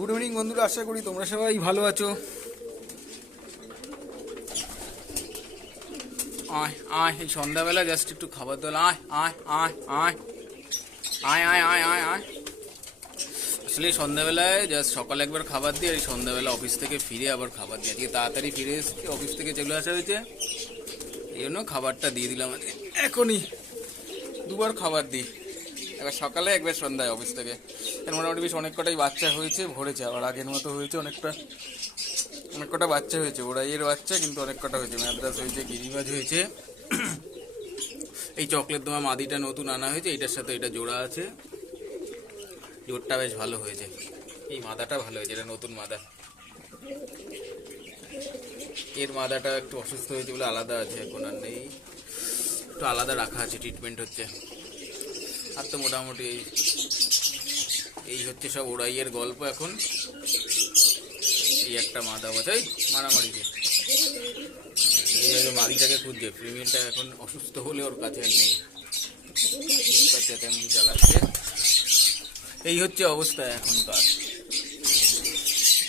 Good evening বন্ধুরা, আশা করি তোমরা সবাই ভালো আছো। আয় আয়, এই সন্ধ্যাবেলা জাস্ট একটু খাবার দল। আয় আয় আয় আয় আয় আয় আয় আয় আয়। আসলে সন্ধ্যাবেলায় জাস্ট সকালে একবার খাবার দিই, আর এই সন্ধ্যাবেলা অফিস থেকে ফিরে আবার খাবার দিই। আজকে তাড়াতাড়ি ফিরে এসেছি, অফিস থেকে চলে আসা হয়েছে, এই জন্য খাবারটা দিয়ে দিলাম। এখনই দুবার খাবার দিই, একবার সকালে একবার সন্ধ্যায় অফিস থেকে। এর মোটামুটি বেশ অনেক কটাই বাচ্চা হয়েছে, ভরেছে, আবার আগের মতো হয়েছে, অনেক কটা বাচ্চা হয়েছে। ওরাইয়ের বাচ্চা কিন্তু অনেক কটা হয়েছে, ম্যাদ্রাস হয়েছে, গিরিবাজ হয়েছে। এই চকলেট তোমার মাদিটা নতুন আনা হয়েছে, এটার সাথে এটা জোড়া আছে, জোড়টা বেশ ভালো হয়েছে। এই মাদাটা ভালো হয়েছে, এটা নতুন মাদা। এর মাদাটা একটু অসুস্থ হয়েছে বলে আলাদা আছে, এখন আর নেই, একটু আলাদা রাখা আছে, ট্রিটমেন্ট হচ্ছে। আর তো মোটামুটি এই হচ্ছে সব ওরাইয়ের গল্প। এখন এই একটা মাদা বাজাই মারামারি, এই মাদিটাকে খুঁজছে, প্রেমিলটা এখন অসুস্থ হলে ওর কাছে আর নেই, চালাচ্ছে। এই হচ্ছে অবস্থা এখনকার,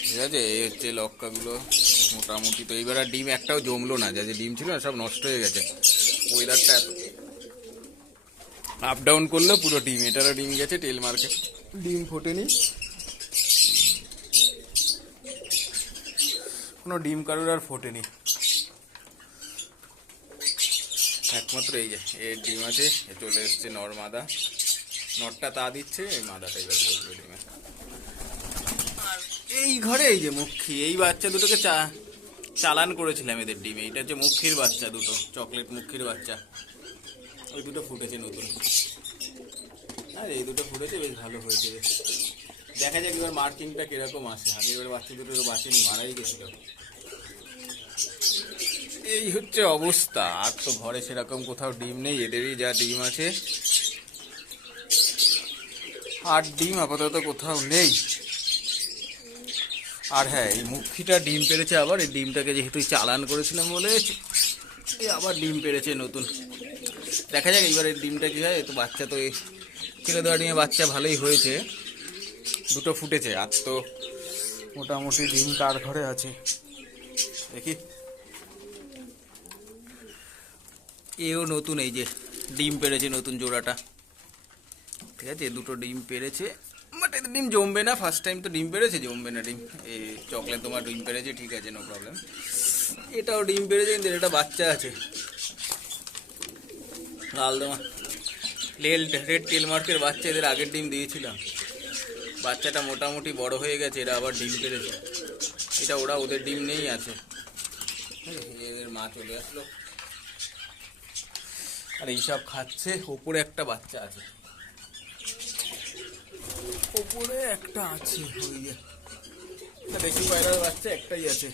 ঠিক আছে। এই হচ্ছে লক্কাগুলো মোটামুটি। তো এইবার আর ডিম একটাও জমলো না, যা যে ডিম ছিল না সব নষ্ট হয়ে গেছে। ওয়েদারটা আপ ডাউন করলো পুরো ডিম, এটারও ডিম গেছে, টেল মার্কে ডিম ফোটেনি, কোনো ডিম কারোর আর ফোটেনি, একমাত্র এই যে এর ডিম আছে। চলে এসছে নর মাদা, নরটা তা দিচ্ছে, এই মাদাটা এবার বলবে ডিমে। আর এই ঘরে এই যে মুখী, এই বাচ্চা দুটোকে চালান করেছিলাম এদের ডিমে। এটা হচ্ছে মুখীর বাচ্চা দুটো, চকলেট মুখীর বাচ্চা। ওই দুটো ফুটেছে নতুন, আর এই দুটো ফুটেছে, বেশ ভালো হয়েছে। দেখা যাক এবার মার্কিংটা কিরকম আসে। আগে এবার বাচ্চা দুটো বাঁচেনি, মারাই গেছিল। এই হচ্ছে অবস্থা। আর তো ঘরে সেরকম কোথাও ডিম নেই, এদেরই যা ডিম আছে। আর ডিম আপাতত কোথাও নেই। আর হ্যাঁ, এই মুখিটা ডিম পেরেছে আবার। এই ডিমটাকে যেহেতু চালান করেছিলাম বলে এই আবার ডিম পেরেছে নতুন। দেখা যাক এইবার এই ডিমটা কি হয়। তো বাচ্চা তো এই ছেলে দেওয়া ডিমে বাচ্চা ভালোই হয়েছে, দুটো ফুটেছে। আর তো মোটামুটি ডিম কার ঘরে আছে দেখি। এও নতুন, এই যে ডিম পেরেছে নতুন জোড়াটা, ঠিক আছে। দুটো ডিম পেরেছে, বাট এতে ডিম জমবে না, ফার্স্ট টাইম তো ডিম পেরেছে, জমবে না ডিম। এই চকলেট তোমার ডিম পেরেছে, ঠিক আছে, নো প্রবলেম। এটাও ডিম পেরেছে, কিন্তু এটা বাচ্চা আছে। লাল তোমার রেড টেল মার্কের বাচ্চা, এদের আগের ডিম দিয়েছিলাম। বাচ্চাটা মোটামুটি বড় হয়ে গেছে, এরা আবার ডিম পেরেছে। এটা ওদের ডিম নেই আছে। এদের মা চলে আসলো, আর এইসব খাচ্ছে। ওপরে একটা বাচ্চা আছে, ওপরে একটা আছে, ওই যে দেশি পায়রার বাচ্চা একটাই আছে।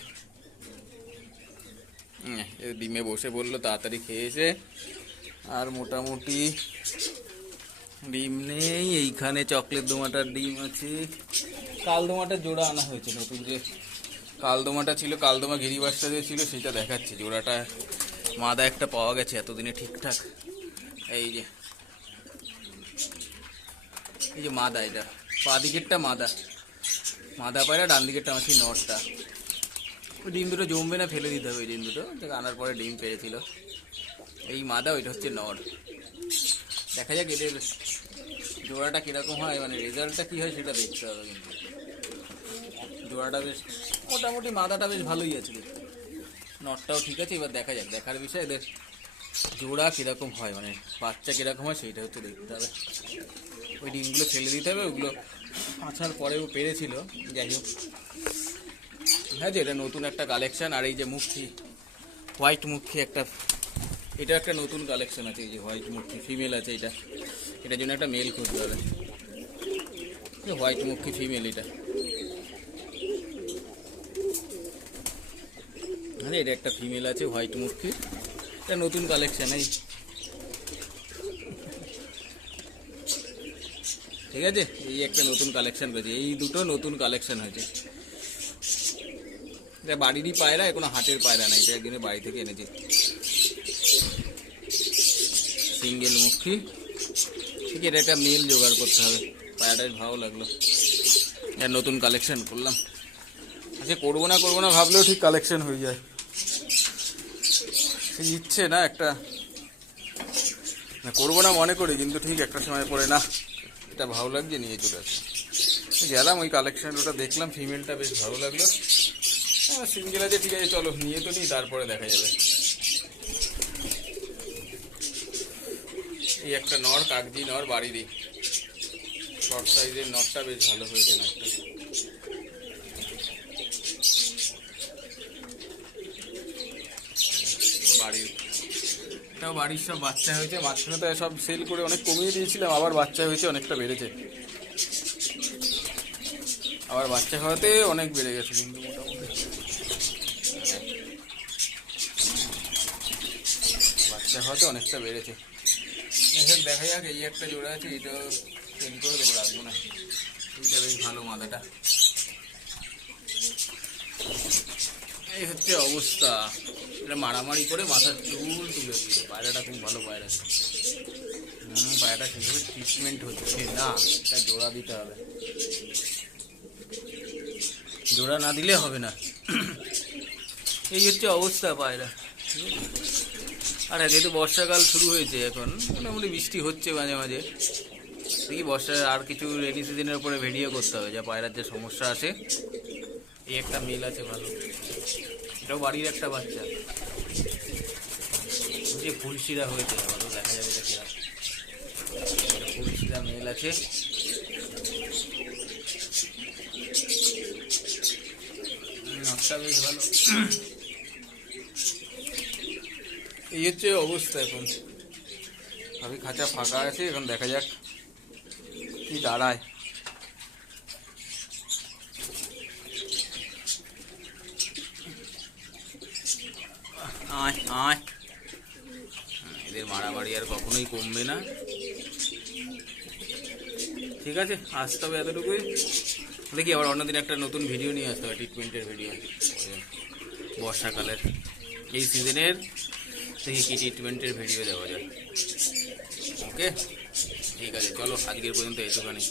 ডিমে বসে বললো, তাড়াতাড়ি খেয়েছে। আর মোটামুটি ডিম নেই। এইখানে চকলেট দোমাটার ডিম আছে। কালদোমাটার জোড়া আনা হয়েছে নতুন, যে কালদোমাটা ছিল, কালদোমা গিরিবাসটা যে ছিল সেটা দেখাচ্ছে। জোড়াটা মাদা একটা পাওয়া গেছে এতদিনে ঠিকঠাক। এই যে মাদা, এটা পা দিকেরটা মাদা পায়রা, ডান দিকেরটা আমার সেই নটটা। ওই ডিম দুটো জমবে না, ফেলে দিতে হবে। ওই ডিম দুটো আনার পরে ডিম পেয়েছিল, এই মাদা, ওইটা হচ্ছে নর। দেখা যাক এদের জোড়াটা কিরকম হয়, মানে রেজাল্টটা কি হয় সেটা দেখতে হবে। কিন্তু জোড়াটা বেশ মোটামুটি, মাদাটা বেশ ভালোই আছে দেখতে, নটটাও ঠিক আছে। এবার দেখা যাক, দেখার বিষয় এদের জোড়া কিরকম হয়, মানে বাচ্চা কিরকম হয় সেইটা হচ্ছে দেখতে হবে। ওই ডিমগুলো ফেলে দিতে হবে, ওগুলো আসার পরেও পেরেছিল। যাই হোক, হ্যাঁ যে এটা নতুন একটা কালেকশন। আর এই যে মুখী, হোয়াইট মুখী একটা, এটা একটা নতুন কালেকশন আছে। এই যে হোয়াইট মুখী ফিমেল আছে, এটার জন্য একটা মেল খুঁজতে হবে। হোয়াইট মুখী ফিমেল, এটা এটা একটা ফিমেল আছে হোয়াইট মুখী, এটা নতুন কালেকশন। এই ঠিক আছে, এই একটা নতুন কালেকশন করেছে। এই দুটো নতুন কালেকশন হয়েছে। এটা বাড়িরই পায়রা, কোনো হাটের পায়রা না, এটা একদিনে বাড়ি থেকে এনেছি। সিঙ্গেল মুখী, ঠিক, এটা একটা মেল জোগাড় করতে হবে। পায়রাটা ভালো লাগলো। আর নতুন কালেকশন করলাম। আচ্ছা করবো না ভাবলেও ঠিক কালেকশন হয়ে যায়। সেই ইচ্ছে না একটা, না করবো না মনে করি, কিন্তু ঠিক একটা সময় পরে না এটা ভালো লাগছে নিয়ে চলে আসে। গেলাম ওই কালেকশন, ওটা দেখলাম, ফিমেলটা বেশ ভালো লাগলো। সিঙ্গেল আছে, ঠিক আছে চলো নিয়ে তো নিই, তারপরে দেখা যাবে। এই একটা নর, কাগজি নর বাড়িরই, শর্ট সাইজের নরটা বেশ ভালো হয়েছে নরটা। বাড়ির এটাও বাড়ির সব বাচ্চা হয়েছে, মাঝখানে তো সব সেল করে অনেক কমিয়ে দিয়েছিলাম, আবার বাচ্চা হয়েছে, অনেকটা বেড়েছে। আবার বাচ্চা হওয়াতে অনেক বেড়ে গেছে কিন্তু মোটামুটি। বাচ্চা হওয়াতে অনেকটা বেড়েছে। দেখা যাক, এই একটা জোড়া আছে, এটা সেল করে দেবো, রাখবো না। এইটা বেশ ভালো মাদাটা। এই হচ্ছে অবস্থা। এটা মারামারি করে মাথার চুল তুলে দিয়েছে। পায়রাটা খুব ভালো পায়রা। পায়রাটা সেভাবে ট্রিটমেন্ট হচ্ছে না, এটা জোড়া দিতে হবে। জোড়া না দিলে হবে না। এই হচ্ছে অবস্থা পায়রা। আর যেহেতু বর্ষাকাল শুরু হয়েছে, এখন মোটামুটি বৃষ্টি হচ্ছে মাঝে মাঝে। দেখি বর্ষার আর কিছু রেনি সিজনের উপরে ভিডিও করতে হবে, যা পায়রার যে সমস্যা আছে। এই একটা মেল আছে ভালো, এটাও বাড়ির একটা বাচ্চা। যে ফুলশিরা হয়েছে, আবারও দেখা যাবে এটা কিরা। ফুলশিরা মেল আছে। নকশা বেশ ভালো। এই হচ্ছে অবস্থা এখন। ভাবি খাঁচা ফাঁকা আছে, এখন দেখা যাক কি দাঁড়ায়। এদের মারামারি আর কখনোই কমবে না। ঠিক আছে, আসতে হবে এতটুকুই। দেখি আবার অন্যদিন একটা নতুন ভিডিও নিয়ে আসতে হবে, ট্রিটমেন্টের ভিডিও। বর্ষাকালের এই সিজনের দেখি কি ট্রিটমেন্টের ভিডিও দেওয়া যায়। ওকে ঠিক আছে, চলো আজকের পর্যন্ত এইটুখানি।